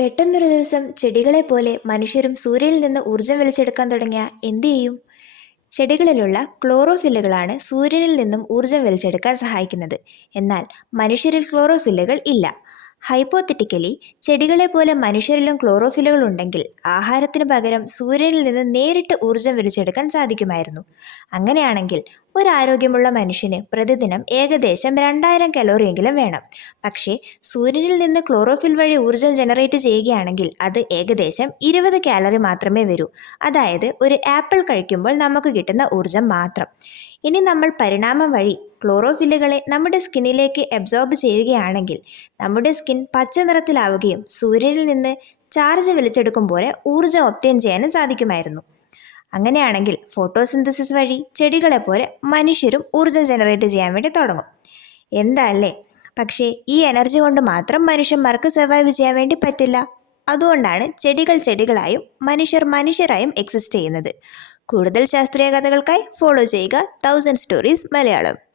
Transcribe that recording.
പെട്ടെന്നൊരു ദിവസം ചെടികളെ പോലെ മനുഷ്യരും സൂര്യനിൽ നിന്ന് ഊർജം വലിച്ചെടുക്കാൻ തുടങ്ങിയ എന്തു ചെയ്യും? ചെടികളിലുള്ള ക്ലോറോഫില്ലുകളാണ് സൂര്യനിൽ നിന്നും ഊർജം വലിച്ചെടുക്കാൻ സഹായിക്കുന്നത്. എന്നാൽ മനുഷ്യരിൽ ക്ലോറോഫില്ലുകൾ ഇല്ല. ഹൈപ്പോത്തറ്റിക്കലി ചെടികളെ പോലെ മനുഷ്യരിലും ക്ലോറോഫിലുകൾ ഉണ്ടെങ്കിൽ ആഹാരത്തിന് പകരം സൂര്യനിൽ നിന്ന് നേരിട്ട് ഊർജം വലിച്ചെടുക്കാൻ സാധിക്കുമായിരുന്നു. അങ്ങനെയാണെങ്കിൽ ഒരു ആരോഗ്യമുള്ള മനുഷ്യന് പ്രതിദിനം ഏകദേശം രണ്ടായിരം കലോറിയെങ്കിലും വേണം. പക്ഷേ സൂര്യനിൽ നിന്ന് ക്ലോറോഫിൽ വഴി ഊർജം ജനറേറ്റ് ചെയ്യുകയാണെങ്കിൽ അത് ഏകദേശം ഇരുപത് കാലറി മാത്രമേ വരൂ. അതായത് ഒരു ആപ്പിൾ കഴിക്കുമ്പോൾ നമുക്ക് കിട്ടുന്ന ഊർജം മാത്രം. ഇനി നമ്മൾ പരിണാമം വഴി ക്ലോറോഫില്ലുകളെ നമ്മുടെ സ്കിന്നിലേക്ക് അബ്സോർബ് ചെയ്യുകയാണെങ്കിൽ നമ്മുടെ സ്കിൻ പച്ച നിറത്തിലാവുകയും സൂര്യനിൽ നിന്ന് ചാർജ് വലിച്ചെടുക്കും പോലെ ഊർജം ഒപ്റ്റൈൻ ചെയ്യാനും സാധിക്കുമായിരുന്നു. അങ്ങനെയാണെങ്കിൽ ഫോട്ടോസിന്തസിസ് വഴി ചെടികളെ പോലെ മനുഷ്യരും ഊർജം ജനറേറ്റ് ചെയ്യാൻ വേണ്ടി തുടങ്ങും. എന്താ അല്ലേ? പക്ഷേ ഈ എനർജി കൊണ്ട് മാത്രം മനുഷ്യന്മാർക്ക് സർവൈവ് ചെയ്യാൻ വേണ്ടി പറ്റില്ല. അതുകൊണ്ടാണ് ചെടികൾ ചെടികളായും മനുഷ്യർ മനുഷ്യരായും എക്സിസ്റ്റ് ചെയ്യുന്നത്. കൂടുതൽ ശാസ്ത്രീയ കഥകൾക്കായി ഫോളോ ചെയ്യുക തൗസൻഡ് സ്റ്റോറീസ് മലയാളം.